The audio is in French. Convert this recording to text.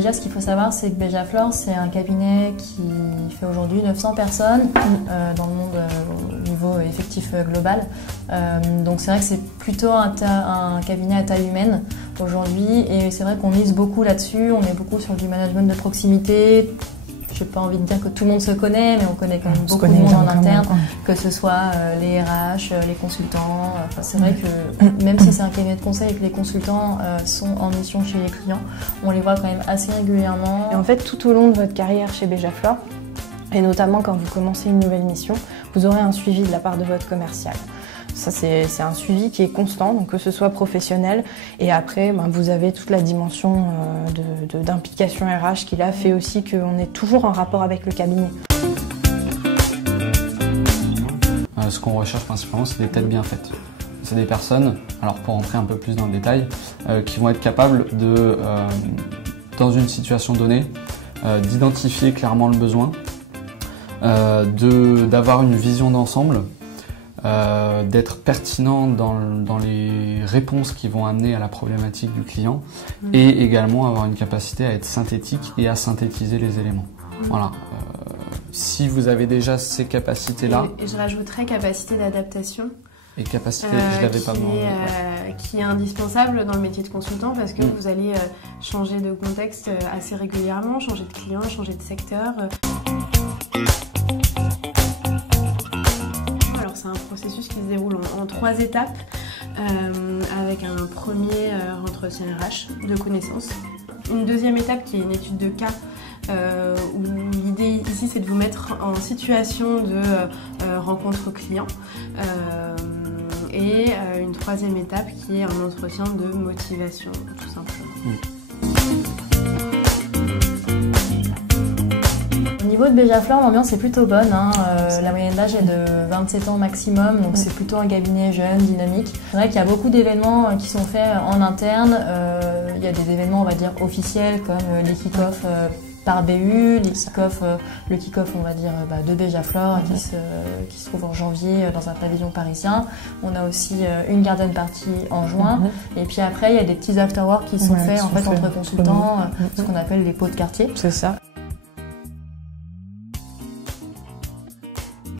déjà, ce qu'il faut savoir, c'est que Béjaflor, c'est un cabinet qui fait aujourd'hui 900 personnes dans le monde au niveau effectif global. Donc c'est vrai que c'est plutôt un cabinet à taille humaine aujourd'hui, et c'est vrai qu'on mise beaucoup là-dessus. On est beaucoup sur du management de proximité. J'ai pas envie de dire que tout le monde se connaît, mais on connaît quand même beaucoup de monde en interne, que ce soit les RH, les consultants. Enfin, c'est vrai que même si c'est un cabinet de conseil et que les consultants sont en mission chez les clients, on les voit quand même assez régulièrement. Et en fait, tout au long de votre carrière chez Béjaflor, et notamment quand vous commencez une nouvelle mission, vous aurez un suivi de la part de votre commercial. Ça, c'est un suivi qui est constant, donc que ce soit professionnel. Et après, vous avez toute la dimension d'implication RH qui là fait aussi qu'on est toujours en rapport avec le cabinet. Ce qu'on recherche principalement, c'est des têtes bien faites. C'est des personnes, alors pour rentrer un peu plus dans le détail, qui vont être capables de, dans une situation donnée, d'identifier clairement le besoin, d'avoir une vision d'ensemble, d'être pertinent dans les réponses qui vont amener à la problématique du client, et également avoir une capacité à être synthétique et à synthétiser les éléments. Voilà. Si vous avez déjà ces capacités-là... Et je rajouterais capacité d'adaptation. Et capacité, je l'avais pas moi. Qui est indispensable dans le métier de consultant, parce que vous allez changer de contexte assez régulièrement, changer de client, changer de secteur. C'est un processus qui se déroule en 3 étapes, avec un premier entretien RH de connaissances. Une deuxième étape qui est une étude de cas, où l'idée ici c'est de vous mettre en situation de rencontre client. Et une troisième étape qui est un entretien de motivation, tout simplement. Au niveau de Béjaflor, l'ambiance est plutôt bonne. La moyenne d'âge est de 27 ans maximum, donc c'est plutôt un cabinet jeune, dynamique. C'est vrai qu'il y a beaucoup d'événements qui sont faits en interne. Il y a des événements, on va dire, officiels, comme les kick-offs par BU, le kick-off, on va dire, de Béjaflor, qui se trouve en janvier dans un pavillon parisien. On a aussi une garden party en juin. Et puis après, il y a des petits after-work qui sont faits en fait entre consultants, ce qu'on appelle les pots de quartier. C'est ça.